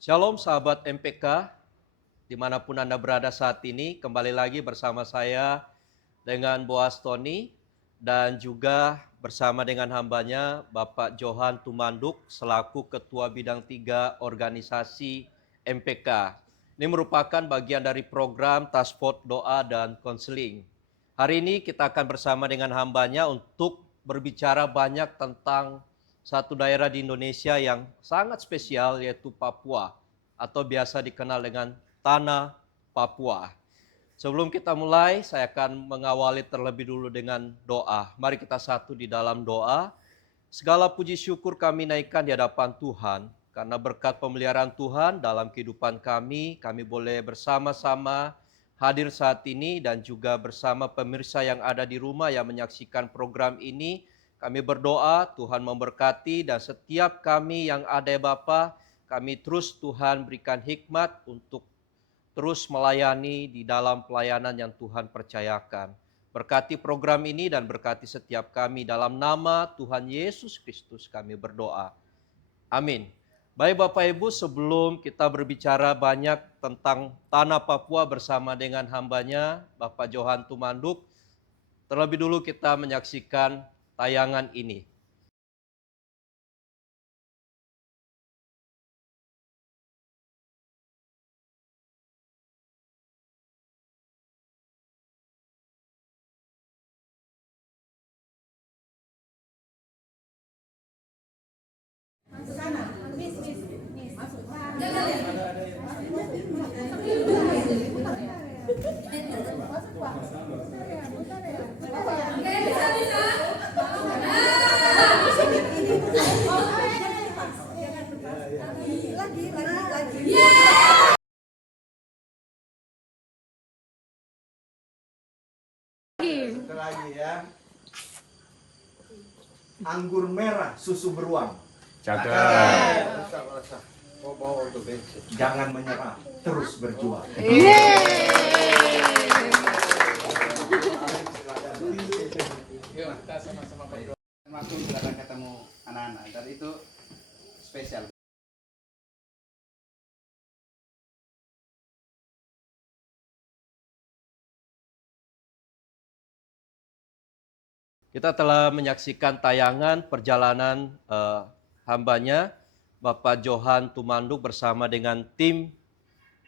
Shalom sahabat MPK, dimanapun Anda berada saat ini, kembali lagi bersama saya dengan Boas Tony dan juga bersama dengan hambanya Bapak Johan Tumanduk selaku Ketua Bidang 3 Organisasi MPK. Ini merupakan bagian dari program Task Force Doa dan Konseling. Hari ini kita akan bersama dengan hambanya untuk berbicara banyak tentang satu daerah di Indonesia yang sangat spesial yaitu Papua atau biasa dikenal dengan Tanah Papua. Sebelum kita mulai, saya akan mengawali terlebih dulu dengan doa. Mari kita satu di dalam doa. Segala puji syukur kami naikkan di hadapan Tuhan, karena berkat pemeliharaan Tuhan dalam kehidupan kami boleh bersama-sama hadir saat ini dan juga bersama pemirsa yang ada di rumah yang menyaksikan program ini. Kami berdoa Tuhan memberkati dan setiap kami yang ada ya Bapa, kami terus Tuhan berikan hikmat untuk terus melayani di dalam pelayanan yang Tuhan percayakan. Berkati program ini dan berkati setiap kami dalam nama Tuhan Yesus Kristus kami berdoa. Amin. Baik Bapak Ibu, sebelum kita berbicara banyak tentang Tanah Papua bersama dengan hambanya Bapak Johan Tumanduk, terlebih dulu kita menyaksikan tayangan ini. Lagi ya. Anggur merah susu beruang. Cakep. Jangan menyerah, terus berjuang. Yuk kita sama-sama berdoa. Waktu silakan ketemu anak-anak dan itu spesial. Kita telah menyaksikan tayangan perjalanan hambanya Bapak Johan Tumanduk bersama dengan tim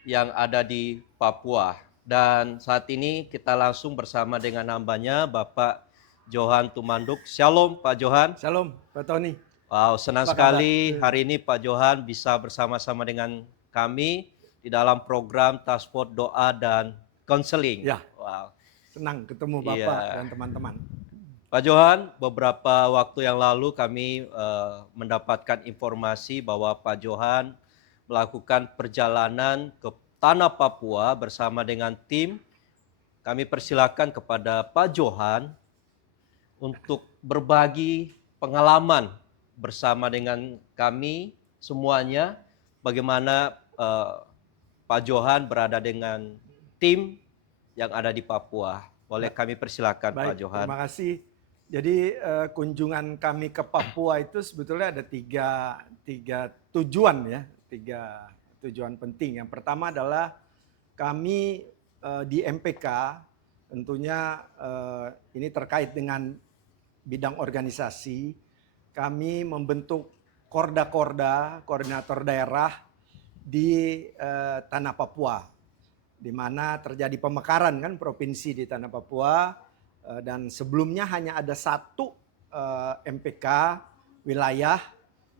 yang ada di Papua. Dan saat ini kita langsung bersama dengan hambanya Bapak Johan Tumanduk. Shalom Pak Johan. Shalom Pak Tony. Wow, senang Apa sekali kabar? hari ini Pak Johan bisa bersama-sama dengan kami di dalam program Task Force Doa dan Konseling. Ya. Wow. Senang ketemu Bapak Iya. dan teman-teman. Pak Johan, beberapa waktu yang lalu kami mendapatkan informasi bahwa Pak Johan melakukan perjalanan ke Tanah Papua bersama dengan tim. Kami persilakan kepada Pak Johan untuk berbagi pengalaman bersama dengan kami semuanya, bagaimana Pak Johan berada dengan tim yang ada di Papua. Boleh kami persilakan Pak Baik, Johan. terima kasih. Jadi kunjungan kami ke Papua itu sebetulnya ada tiga tujuan ya, tiga tujuan penting. Yang pertama adalah kami di MPK tentunya ini terkait dengan bidang organisasi. Kami membentuk korda-korda, koordinator daerah di Tanah Papua, di mana terjadi pemekaran kan provinsi di Tanah Papua. Dan sebelumnya hanya ada satu MPK wilayah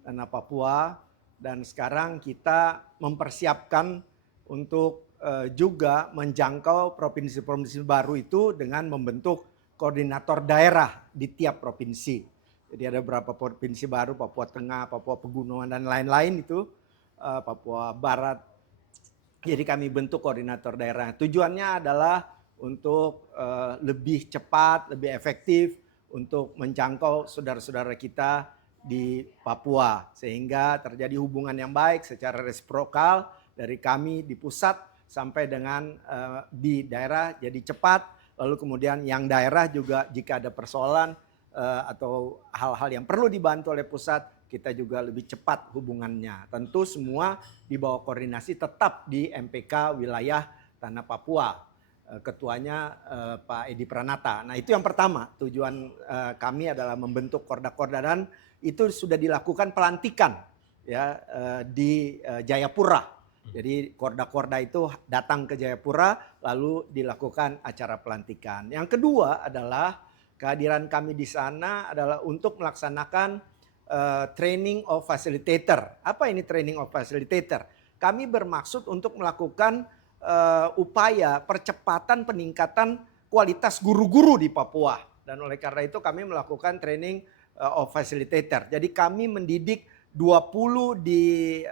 Tanah Papua, dan sekarang kita mempersiapkan untuk juga menjangkau provinsi-provinsi baru itu dengan membentuk koordinator daerah di tiap provinsi. Jadi ada beberapa provinsi baru, Papua Tengah, Papua Pegunungan dan lain-lain itu, Papua Barat. Jadi kami bentuk koordinator daerah. Tujuannya adalah untuk lebih cepat, lebih efektif untuk menjangkau saudara-saudara kita di Papua. Sehingga terjadi hubungan yang baik secara resiprokal dari kami di pusat sampai dengan di daerah, jadi cepat. Lalu kemudian yang daerah juga jika ada persoalan atau hal-hal yang perlu dibantu oleh pusat, kita juga lebih cepat hubungannya. Tentu semua di bawah koordinasi tetap di MPK wilayah Tanah Papua. Ketuanya Pak Edi Pranata. Nah itu yang pertama, tujuan kami adalah membentuk korda-korda dan itu sudah dilakukan pelantikan ya di Jayapura. Jadi korda-korda itu datang ke Jayapura lalu dilakukan acara pelantikan. Yang kedua adalah kehadiran kami di sana adalah untuk melaksanakan training of facilitator. Apa ini training of facilitator? Kami bermaksud untuk melakukan upaya percepatan peningkatan kualitas guru-guru di Papua. Dan oleh karena itu kami melakukan training of facilitator. Jadi kami mendidik 20 di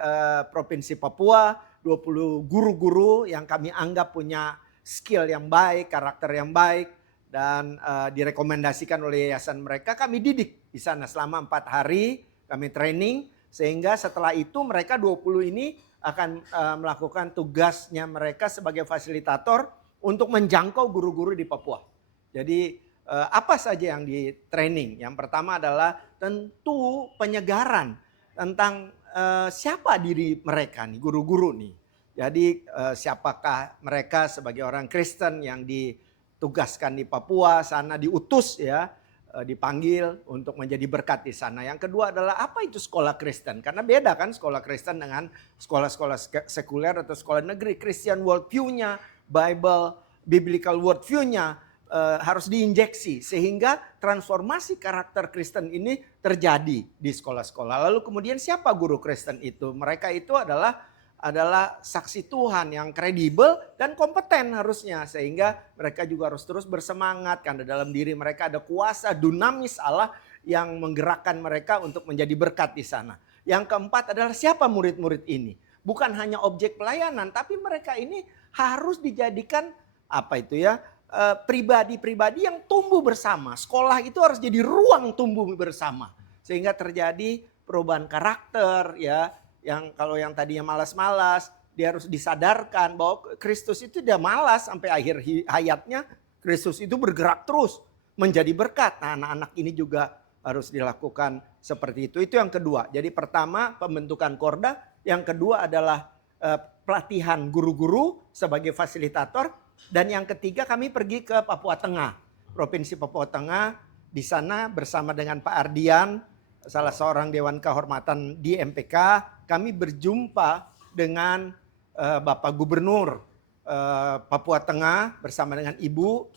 Provinsi Papua, 20 guru-guru yang kami anggap punya skill yang baik, karakter yang baik, dan direkomendasikan oleh yayasan mereka. Kami didik di sana selama 4 hari, kami training, sehingga setelah itu mereka 20 ini akan melakukan tugasnya mereka sebagai fasilitator untuk menjangkau guru-guru di Papua. Jadi apa saja yang di training? Yang pertama adalah tentu penyegaran tentang siapa diri mereka nih, guru-guru nih. Jadi siapakah mereka sebagai orang Kristen yang ditugaskan di Papua, sana diutus ya, dipanggil untuk menjadi berkat di sana. Yang kedua adalah apa itu sekolah Kristen? Karena beda kan sekolah Kristen dengan sekolah-sekolah sekuler atau sekolah negeri. Christian worldview-nya, biblical worldview-nya harus diinjeksi sehingga transformasi karakter Kristen ini terjadi di sekolah-sekolah. Lalu kemudian siapa guru Kristen itu? Mereka itu adalah saksi Tuhan yang kredibel dan kompeten harusnya. Sehingga mereka juga harus terus bersemangat karena dalam diri mereka ada kuasa dunamis Allah yang menggerakkan mereka untuk menjadi berkat di sana. Yang keempat adalah siapa murid-murid ini? Bukan hanya objek pelayanan, tapi mereka ini harus dijadikan pribadi-pribadi yang tumbuh bersama. Sekolah itu harus jadi ruang tumbuh bersama. Sehingga terjadi perubahan karakter ya. Yang kalau yang tadinya malas-malas, dia harus disadarkan bahwa Kristus itu dia malas sampai akhir hayatnya. Kristus itu bergerak terus menjadi berkat. Nah, anak-anak ini juga harus dilakukan seperti itu. Itu yang kedua. Jadi pertama pembentukan korda, yang kedua adalah pelatihan guru-guru sebagai fasilitator, dan yang ketiga kami pergi ke Papua Tengah, Provinsi Papua Tengah. Di sana bersama dengan Pak Ardian, salah seorang Dewan Kehormatan di MPK, kami berjumpa dengan Bapak Gubernur Papua Tengah bersama dengan Ibu.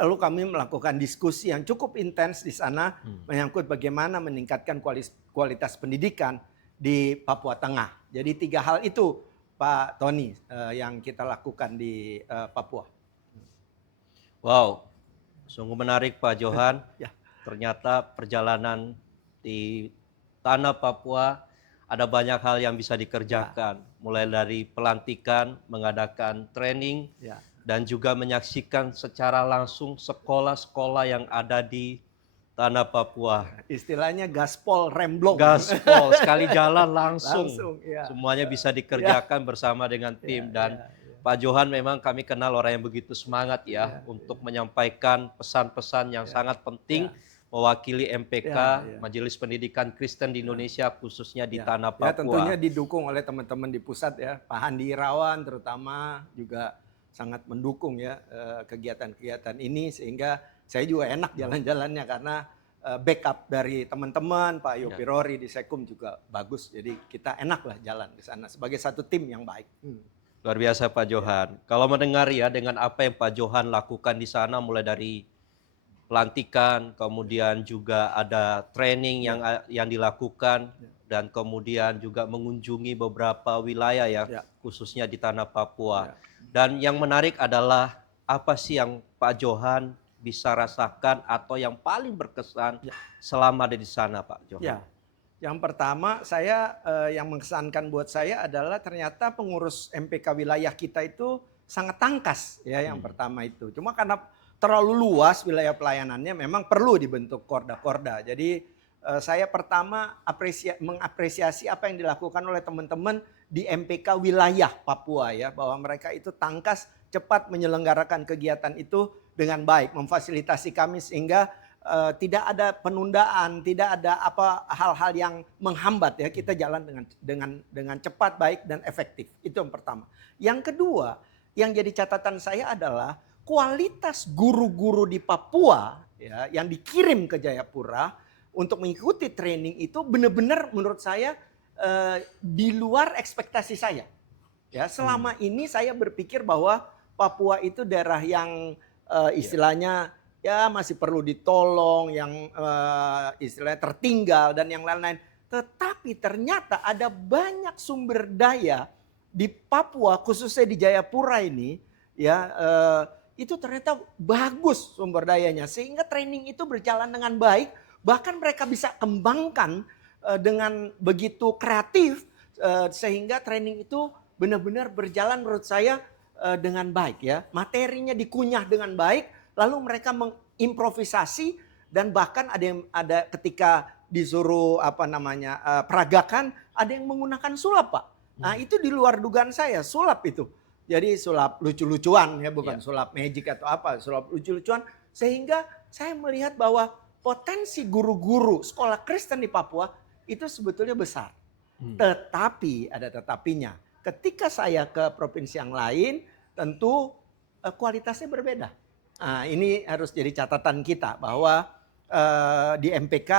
Lalu kami melakukan diskusi yang cukup intens di sana menyangkut bagaimana meningkatkan kualitas pendidikan di Papua Tengah. Jadi 3 hal itu Pak Tony yang kita lakukan di Papua. Wow, sungguh menarik Pak Johan. Ya. Ternyata perjalanan di tanah Papua ada banyak hal yang bisa dikerjakan. Mulai dari pelantikan, mengadakan training, Ya. dan juga menyaksikan secara langsung sekolah-sekolah yang ada di tanah Papua. Istilahnya gaspol remblong. Gaspol, sekali jalan langsung. Ya. Semuanya bisa dikerjakan bersama dengan tim. Dan Pak Johan memang kami kenal orang yang begitu semangat untuk menyampaikan pesan-pesan yang sangat penting. Mewakili MPK, Majelis Pendidikan Kristen di Indonesia, khususnya di tanah Papua. Ya, tentunya didukung oleh teman-teman di pusat ya. Pak Handi Irawan terutama juga sangat mendukung ya kegiatan-kegiatan ini, sehingga saya juga enak jalan-jalannya karena backup dari teman-teman. Pak Yopi Rory di Sekum juga bagus. Jadi kita enak lah jalan di sana sebagai satu tim yang baik. Luar biasa Pak Johan. Kalau mendengar ya dengan apa yang Pak Johan lakukan di sana, mulai dari pelantikan, kemudian juga ada training yang dilakukan, dan kemudian juga mengunjungi beberapa wilayah khususnya di tanah Papua. Dan yang menarik adalah apa sih yang Pak Johan bisa rasakan atau yang paling berkesan selama ada di sana Pak Johan? Ya. Yang pertama yang mengesankan buat saya adalah ternyata pengurus MPK wilayah kita itu sangat tangkas ya, yang pertama itu. Cuma karena terlalu luas wilayah pelayanannya memang perlu dibentuk korda-korda. Jadi saya pertama mengapresiasi apa yang dilakukan oleh teman-teman di MPK wilayah Papua ya, bahwa mereka itu tangkas cepat menyelenggarakan kegiatan itu dengan baik, memfasilitasi kami sehingga tidak ada penundaan, tidak ada apa hal-hal yang menghambat ya, kita jalan dengan cepat, baik dan efektif. Itu yang pertama. Yang kedua, yang jadi catatan saya adalah kualitas guru-guru di Papua ya yang dikirim ke Jayapura untuk mengikuti training itu benar-benar menurut saya di luar ekspektasi saya. Ya, selama ini saya berpikir bahwa Papua itu daerah yang istilahnya ya masih perlu ditolong, yang istilahnya tertinggal dan yang lain-lain. Tetapi ternyata ada banyak sumber daya di Papua, khususnya di Jayapura ini, ya itu ternyata bagus sumber dayanya. Sehingga training itu berjalan dengan baik, bahkan mereka bisa kembangkan dengan begitu kreatif, sehingga training itu benar-benar berjalan menurut saya dengan baik ya. Materinya dikunyah dengan baik, lalu mereka mengimprovisasi dan bahkan ada ketika disuruh peragakan, ada yang menggunakan sulap, Pak. Nah, itu di luar dugaan saya, sulap itu. Jadi sulap lucu-lucuan ya, bukan sulap magic atau apa, sulap lucu-lucuan. Sehingga saya melihat bahwa potensi guru-guru sekolah Kristen di Papua itu sebetulnya besar. Tetapi ada tetapinya. Ketika saya ke provinsi yang lain, tentu kualitasnya berbeda. Nah, ini harus jadi catatan kita bahwa di MPK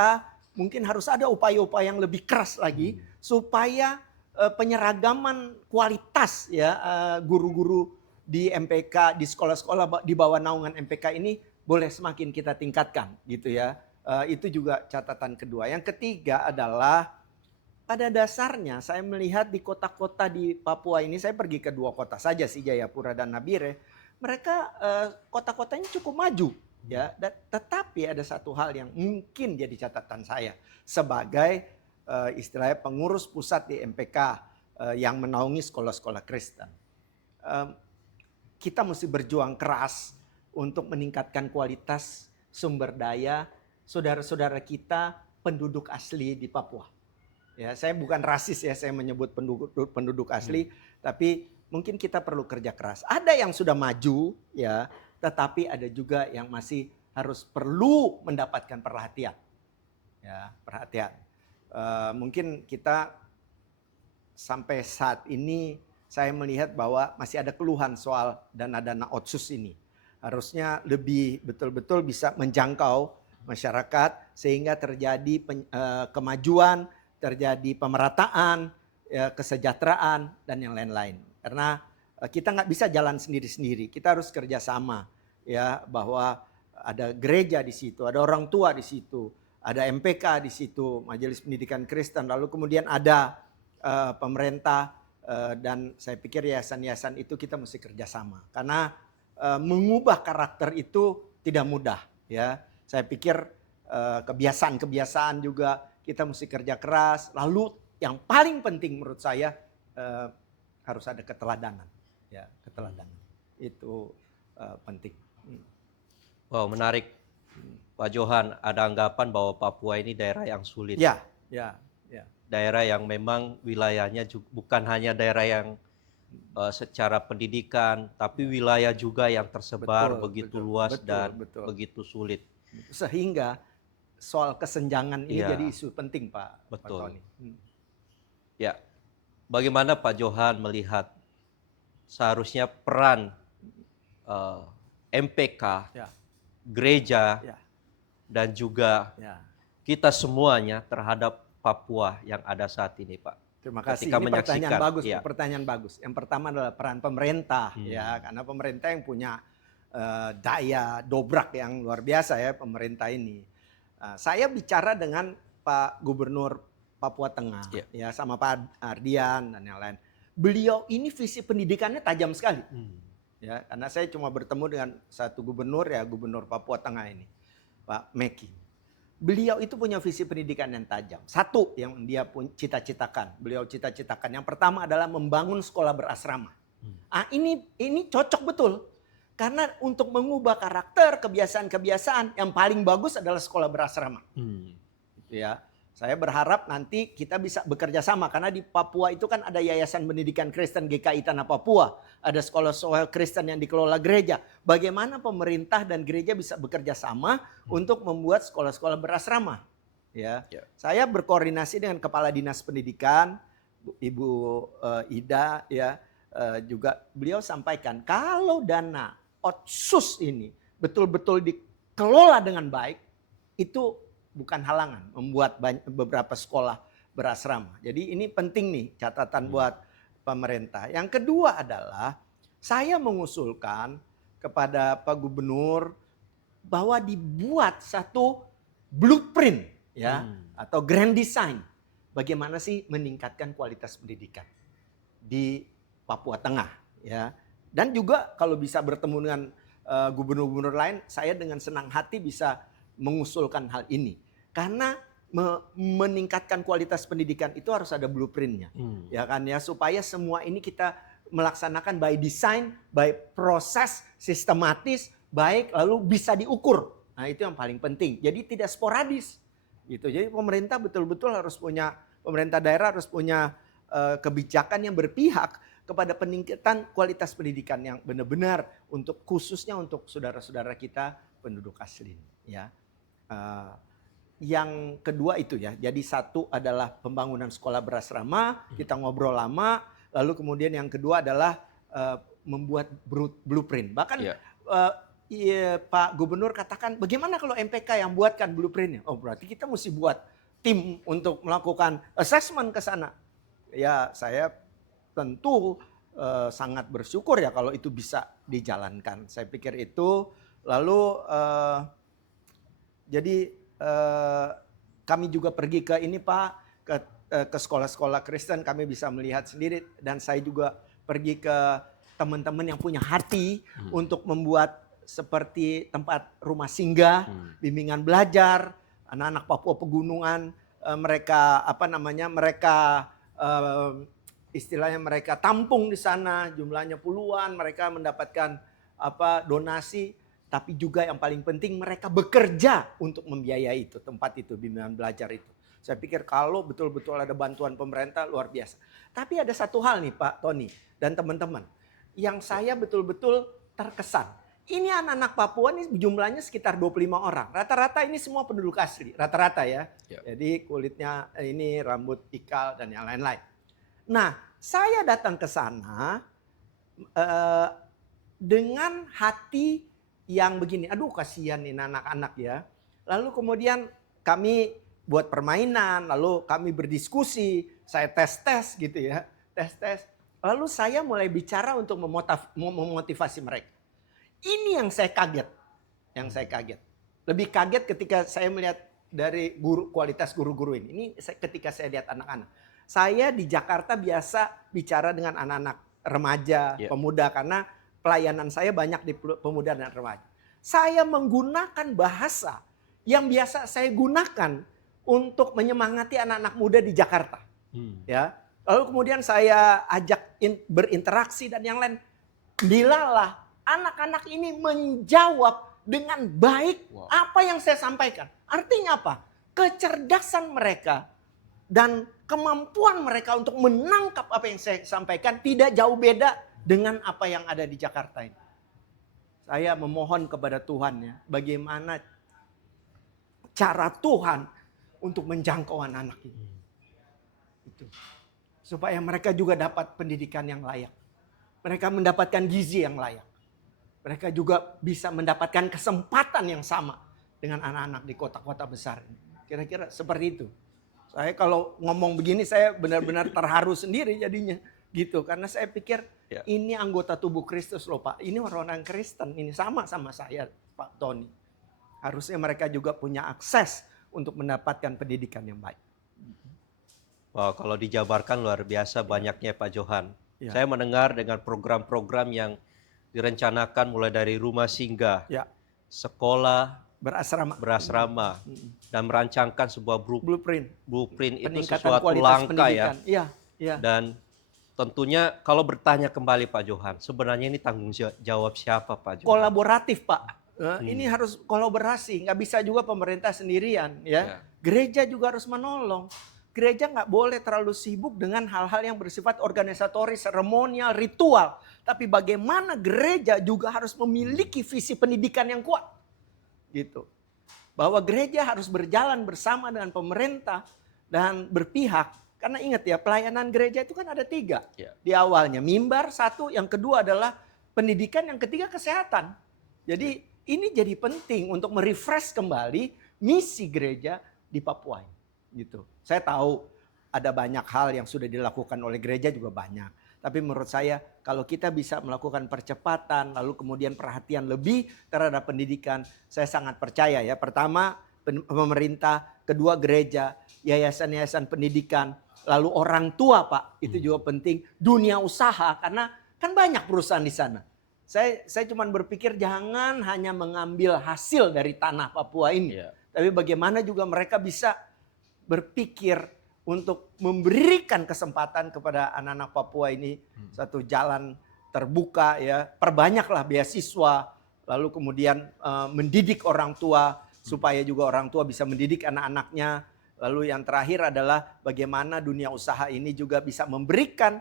mungkin harus ada upaya-upaya yang lebih keras lagi supaya penyeragaman kualitas ya guru-guru di MPK, di sekolah-sekolah di bawah naungan MPK ini boleh semakin kita tingkatkan gitu ya. Itu juga catatan kedua. Yang ketiga adalah pada dasarnya saya melihat di kota-kota di Papua ini, saya pergi ke 2 kota saja sih, Jayapura dan Nabire. Mereka kota-kotanya cukup maju ya. Tetapi ada satu hal yang mungkin jadi catatan saya sebagai istilahnya pengurus pusat di MPK yang menaungi sekolah-sekolah Kristen. Kita mesti berjuang keras untuk meningkatkan kualitas sumber daya saudara-saudara kita penduduk asli di Papua. Ya, saya bukan rasis ya, saya menyebut penduduk asli, tapi mungkin kita perlu kerja keras. Ada yang sudah maju ya, tetapi ada juga yang masih harus perlu mendapatkan perhatian. Ya, perhatian. Mungkin kita sampai saat ini saya melihat bahwa masih ada keluhan soal dana-dana otsus ini. Harusnya lebih betul-betul bisa menjangkau masyarakat sehingga terjadi kemajuan, terjadi pemerataan, kesejahteraan dan yang lain-lain. Karena kita nggak bisa jalan sendiri-sendiri, kita harus kerjasama ya, bahwa ada gereja di situ, ada orang tua di situ, ada MPK di situ, Majelis Pendidikan Kristen, lalu kemudian ada pemerintah dan saya pikir yayasan-yayasan itu kita mesti kerjasama. Karena mengubah karakter itu tidak mudah ya. Saya pikir kebiasaan-kebiasaan juga kita mesti kerja keras. Lalu yang paling penting menurut saya harus ada keteladanan. Ya, keteladanan itu penting. Wow, menarik. Pak Johan, ada anggapan bahwa Papua ini daerah yang sulit. Ya. Daerah yang memang wilayahnya bukan hanya daerah yang secara pendidikan, tapi wilayah juga yang tersebar begitu luas dan begitu sulit. Sehingga soal kesenjangan ini Ya. jadi isu penting, Pak. Betul. Pak Tony. Ya, bagaimana Pak Johan melihat seharusnya peran MPK, Ya. gereja, Ya. dan juga Ya. kita semuanya terhadap Papua yang ada saat ini, Pak? Terima kasih. Ketika Ini pertanyaan menyaksikan, bagus, ya. pertanyaan bagus. Yang pertama adalah peran pemerintah, ya, karena pemerintah yang punya daya dobrak yang luar biasa ya, pemerintah ini. Saya bicara dengan Pak Gubernur Papua Tengah, ya, sama Pak Ardian dan yang lain. Beliau ini visi pendidikannya tajam sekali, ya, karena saya cuma bertemu dengan satu gubernur ya, Gubernur Papua Tengah ini, Pak Meki. Beliau itu punya visi pendidikan yang tajam. Satu yang dia cita-citakan, beliau cita-citakan. Yang pertama adalah membangun sekolah berasrama. Ini cocok betul. Karena untuk mengubah karakter, kebiasaan-kebiasaan yang paling bagus adalah sekolah berasrama. Ya. Saya berharap nanti kita bisa bekerja sama karena di Papua itu kan ada Yayasan Pendidikan Kristen GKI Tanah Papua, ada sekolah-sekolah Kristen yang dikelola gereja. Bagaimana pemerintah dan gereja bisa bekerja sama untuk membuat sekolah-sekolah berasrama? Ya. Saya berkoordinasi dengan Kepala Dinas Pendidikan, Ibu Ida, ya, juga beliau sampaikan kalau dana otsus ini betul-betul dikelola dengan baik, itu bukan halangan membuat beberapa sekolah berasrama. Jadi ini penting nih catatan buat pemerintah. Yang kedua adalah saya mengusulkan kepada Pak Gubernur bahwa dibuat satu blueprint ya atau grand design bagaimana sih meningkatkan kualitas pendidikan di Papua Tengah ya. Dan juga kalau bisa bertemu dengan gubernur-gubernur lain, saya dengan senang hati bisa mengusulkan hal ini. Karena meningkatkan kualitas pendidikan itu harus ada blueprintnya, ya kan ya, supaya semua ini kita melaksanakan by design, by proses sistematis, baik lalu bisa diukur. Nah itu yang paling penting. Jadi tidak sporadis, gitu. Jadi pemerintah betul-betul harus punya, pemerintah daerah harus punya kebijakan yang berpihak kepada peningkatan kualitas pendidikan yang benar-benar untuk khususnya untuk saudara-saudara kita penduduk asli, ya. Yang kedua itu ya, jadi satu adalah pembangunan sekolah berasrama, kita ngobrol lama, lalu kemudian yang kedua adalah membuat blueprint. Bahkan Pak Gubernur katakan, bagaimana kalau MPK yang buatkan blueprintnya? Oh berarti kita mesti buat tim untuk melakukan assessment ke sana. Ya saya tentu sangat bersyukur ya kalau itu bisa dijalankan. Saya pikir itu, lalu jadi kami juga pergi ke ini Pak, ke sekolah-sekolah Kristen, kami bisa melihat sendiri, dan saya juga pergi ke teman-teman yang punya hati untuk membuat seperti tempat rumah singgah, bimbingan belajar, anak-anak Papua pegunungan, mereka istilahnya mereka tampung di sana, jumlahnya puluhan, mereka mendapatkan donasi. Tapi juga yang paling penting mereka bekerja untuk membiayai itu, tempat itu, bimbingan belajar itu. Saya pikir kalau betul-betul ada bantuan pemerintah luar biasa. Tapi ada satu hal nih Pak Tony dan teman-teman, yang saya betul-betul terkesan. Ini anak-anak Papua ini jumlahnya sekitar 25 orang. Rata-rata ini semua penduduk asli, rata-rata ya. Jadi kulitnya ini rambut ikal dan yang lain-lain. Nah saya datang ke sana dengan hati yang begini, aduh kasihan nih anak-anak ya. Lalu kemudian kami buat permainan, lalu kami berdiskusi, saya tes-tes gitu ya, tes-tes. Lalu saya mulai bicara untuk memotivasi mereka. Ini yang saya kaget, Lebih kaget ketika saya melihat dari kualitas guru-guru ini. Ini ketika saya lihat anak-anak. Saya di Jakarta biasa bicara dengan anak-anak remaja, pemuda, karena pelayanan saya banyak di pemuda dan remaja. Saya menggunakan bahasa yang biasa saya gunakan untuk menyemangati anak-anak muda di Jakarta. Ya. Lalu kemudian saya ajak berinteraksi dan yang lain. Dilalah anak-anak ini menjawab dengan baik apa yang saya sampaikan. Artinya apa? Kecerdasan mereka dan kemampuan mereka untuk menangkap apa yang saya sampaikan tidak jauh beda dengan apa yang ada di Jakarta ini. Saya memohon kepada Tuhan ya, bagaimana cara Tuhan untuk menjangkau anak-anak ini. Itu. Supaya mereka juga dapat pendidikan yang layak. Mereka mendapatkan gizi yang layak. Mereka juga bisa mendapatkan kesempatan yang sama dengan anak-anak di kota-kota besar ini. Kira-kira seperti itu. Saya kalau ngomong begini saya benar-benar terharu sendiri jadinya. Gitu, karena saya pikir ini anggota tubuh Kristus loh Pak. Ini orang-orang Kristen, ini sama saya Pak Tony. Harusnya mereka juga punya akses untuk mendapatkan pendidikan yang baik. Wow, kalau dijabarkan luar biasa banyaknya Pak Johan. Saya mendengar dengan program-program yang direncanakan mulai dari rumah singgah, sekolah, berasrama, dan merancangkan sebuah blueprint itu sesuatu langkah ya. Dan tentunya kalau bertanya kembali Pak Johan, sebenarnya ini tanggung jawab siapa Pak Johan? Kolaboratif Pak. Ini harus kolaborasi, nggak bisa juga pemerintah sendirian ya. Ya. Gereja juga harus menolong. Gereja nggak boleh terlalu sibuk dengan hal-hal yang bersifat organisatoris, seremonial, ritual. Tapi bagaimana gereja juga harus memiliki visi pendidikan yang kuat. Gitu. Bahwa gereja harus berjalan bersama dengan pemerintah dan berpihak. Karena ingat ya, pelayanan gereja itu kan ada 3. Ya. Di awalnya mimbar 1, yang kedua adalah pendidikan, yang ketiga kesehatan. Jadi ini jadi penting untuk merefresh kembali misi gereja di Papua. Gitu. Saya tahu ada banyak hal yang sudah dilakukan oleh gereja juga banyak. Tapi menurut saya kalau kita bisa melakukan percepatan lalu kemudian perhatian lebih terhadap pendidikan, saya sangat percaya ya. Pertama pemerintah, kedua gereja, yayasan-yayasan pendidikan, lalu orang tua Pak, itu juga penting. Dunia usaha karena kan banyak perusahaan di sana. Saya cuma berpikir jangan hanya mengambil hasil dari tanah Papua ini. Ya. Tapi bagaimana juga mereka bisa berpikir untuk memberikan kesempatan kepada anak-anak Papua ini satu jalan terbuka ya. Perbanyaklah beasiswa, lalu kemudian mendidik orang tua supaya juga orang tua bisa mendidik anak-anaknya. Lalu yang terakhir adalah bagaimana dunia usaha ini juga bisa memberikan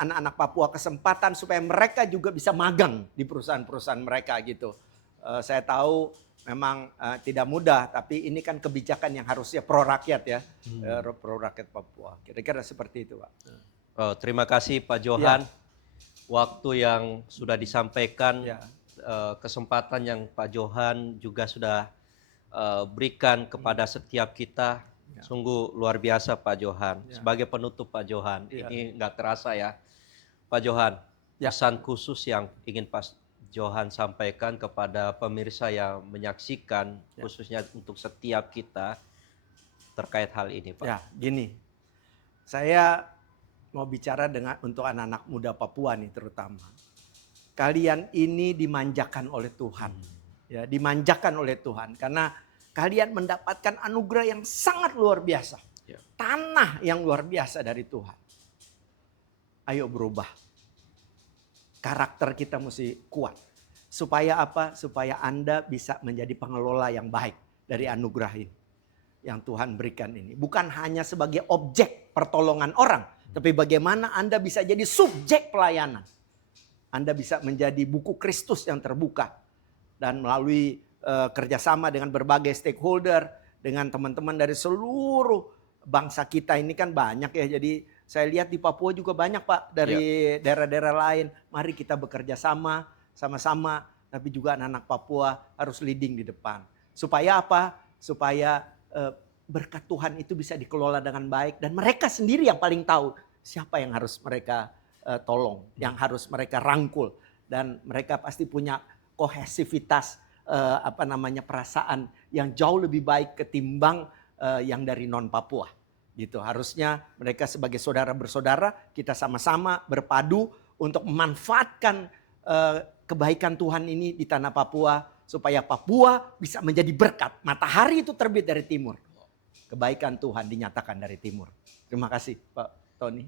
anak-anak Papua kesempatan supaya mereka juga bisa magang di perusahaan-perusahaan mereka gitu. Saya tahu memang tidak mudah, tapi ini kan kebijakan yang harusnya pro rakyat ya, pro rakyat Papua. Kira-kira seperti itu Pak. Terima kasih Pak Johan. Waktu yang sudah disampaikan, kesempatan yang Pak Johan juga sudah berikan kepada setiap kita. Sungguh luar biasa Pak Johan. Sebagai penutup Pak Johan, ini nggak terasa ya. Pak Johan, pesan khusus yang ingin Pak Johan sampaikan kepada pemirsa yang menyaksikan, khususnya untuk setiap kita terkait hal ini Pak. Ya, gini. Saya mau bicara untuk anak-anak muda Papua nih terutama. Kalian ini dimanjakan oleh Tuhan. Ya, dimanjakan oleh Tuhan karena kalian mendapatkan anugerah yang sangat luar biasa. Ya. Tanah yang luar biasa dari Tuhan. Ayo berubah. Karakter kita mesti kuat. Supaya apa? Supaya Anda bisa menjadi pengelola yang baik dari anugerah ini. Yang Tuhan berikan ini. Bukan hanya sebagai objek pertolongan orang. Tapi bagaimana Anda bisa jadi subjek pelayanan. Anda bisa menjadi buku Kristus yang terbuka. Dan melalui kerjasama dengan berbagai stakeholder, dengan teman-teman dari seluruh bangsa kita ini kan banyak ya. Jadi saya lihat di Papua juga banyak Pak dari daerah-daerah lain. Mari kita bekerja sama-sama, tapi juga anak-anak Papua harus leading di depan. Supaya apa? Supaya berkat Tuhan itu bisa dikelola dengan baik dan mereka sendiri yang paling tahu siapa yang harus mereka tolong, yang harus mereka rangkul, dan mereka pasti punya kohesivitas perasaan yang jauh lebih baik ketimbang yang dari non Papua gitu. Harusnya mereka sebagai saudara bersaudara, kita sama-sama berpadu untuk memanfaatkan kebaikan Tuhan ini di tanah Papua supaya Papua bisa menjadi berkat. Matahari itu terbit dari timur. Kebaikan Tuhan dinyatakan dari timur. Terima kasih Pak Tony.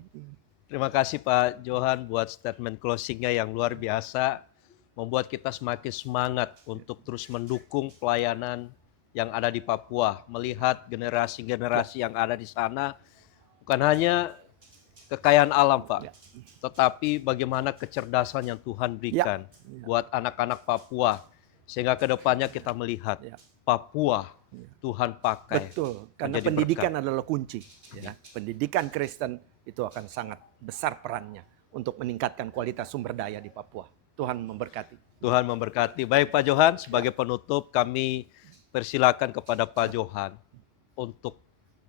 Terima kasih Pak Johan buat statement closingnya yang luar biasa. Membuat kita semakin semangat untuk terus mendukung pelayanan yang ada di Papua. Melihat generasi-generasi yang ada di sana. Bukan hanya kekayaan alam Pak. Tetapi bagaimana kecerdasan yang Tuhan berikan buat anak-anak Papua. Sehingga ke depannya kita melihat Papua Tuhan pakai. Betul, karena pendidikan adalah kunci. Ya. Pendidikan Kristen itu akan sangat besar perannya untuk meningkatkan kualitas sumber daya di Papua. Tuhan memberkati. Tuhan memberkati. Baik Pak Johan, sebagai penutup kami persilakan kepada Pak Johan untuk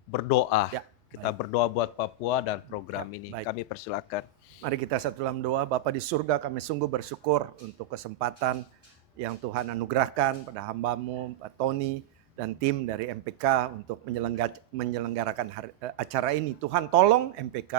berdoa. Kita berdoa buat Papua dan program ini. Baik. Kami persilakan. Mari kita satu dalam doa. Bapa di surga, kami sungguh bersyukur untuk kesempatan yang Tuhan anugerahkan pada hamba-Mu, Pak Tony, dan tim dari MPK untuk menyelenggarakan acara ini. Tuhan tolong MPK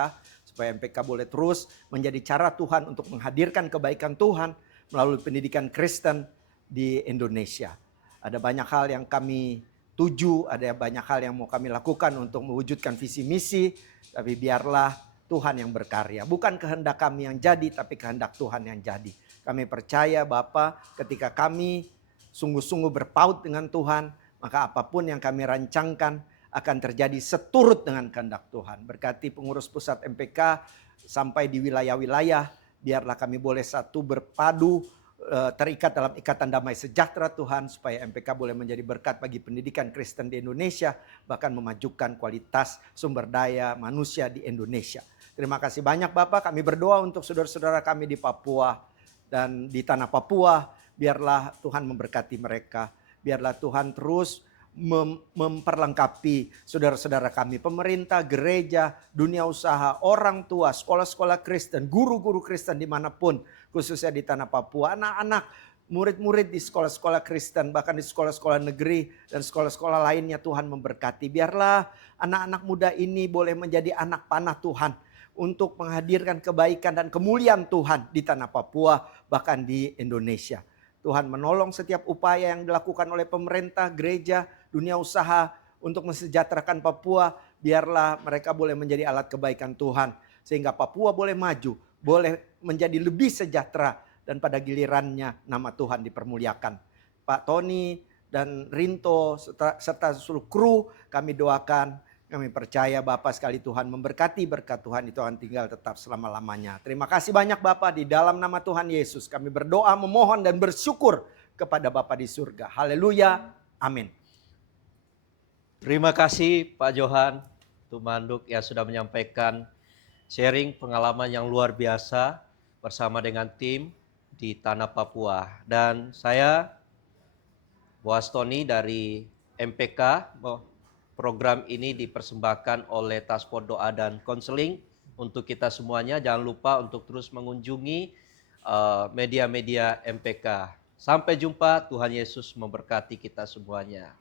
supaya MPK boleh terus menjadi cara Tuhan untuk menghadirkan kebaikan Tuhan melalui pendidikan Kristen di Indonesia. Ada banyak hal yang kami tuju, ada banyak hal yang mau kami lakukan untuk mewujudkan visi misi, tapi biarlah Tuhan yang berkarya. Bukan kehendak kami yang jadi, tapi kehendak Tuhan yang jadi. Kami percaya Bapa, ketika kami sungguh-sungguh berpaut dengan Tuhan, maka apapun yang kami rancangkan akan terjadi seturut dengan kehendak Tuhan. Berkati pengurus pusat MPK sampai di wilayah-wilayah, biarlah kami boleh satu berpadu, terikat dalam ikatan damai sejahtera Tuhan, supaya MPK boleh menjadi berkat bagi pendidikan Kristen di Indonesia, bahkan memajukan kualitas sumber daya manusia di Indonesia. Terima kasih banyak Bapak, kami berdoa untuk saudara-saudara kami di Papua dan di tanah Papua. Biarlah Tuhan memberkati mereka, biarlah Tuhan terus memperlengkapi saudara-saudara kami, pemerintah, gereja, dunia usaha, orang tua, sekolah-sekolah Kristen, guru-guru Kristen dimanapun, khususnya di tanah Papua, anak-anak, murid-murid di sekolah-sekolah Kristen, bahkan di sekolah-sekolah negeri dan sekolah-sekolah lainnya. Tuhan memberkati. Biarlah anak-anak muda ini boleh menjadi anak panah Tuhan untuk menghadirkan kebaikan dan kemuliaan Tuhan di tanah Papua, bahkan di Indonesia. Tuhan menolong setiap upaya yang dilakukan oleh pemerintah, gereja, dunia usaha untuk mensejahterakan Papua. Biarlah mereka boleh menjadi alat kebaikan Tuhan, sehingga Papua boleh maju, boleh menjadi lebih sejahtera, dan pada gilirannya nama Tuhan dipermuliakan. Pak Tony dan Rinto serta seluruh kru kami doakan. Kami percaya Bapak sekali Tuhan memberkati, berkat Tuhan itu akan tinggal tetap selama-lamanya. Terima kasih banyak Bapak, di dalam nama Tuhan Yesus kami berdoa, memohon dan bersyukur kepada Bapak di surga. Haleluya, amin. Terima kasih Pak Johan Tumanduk yang sudah menyampaikan sharing pengalaman yang luar biasa bersama dengan tim di tanah Papua. Dan saya, Boaz Tony dari MPK, program ini dipersembahkan oleh Task Force Doa dan Konseling untuk kita semuanya. Jangan lupa untuk terus mengunjungi media-media MPK. Sampai jumpa, Tuhan Yesus memberkati kita semuanya.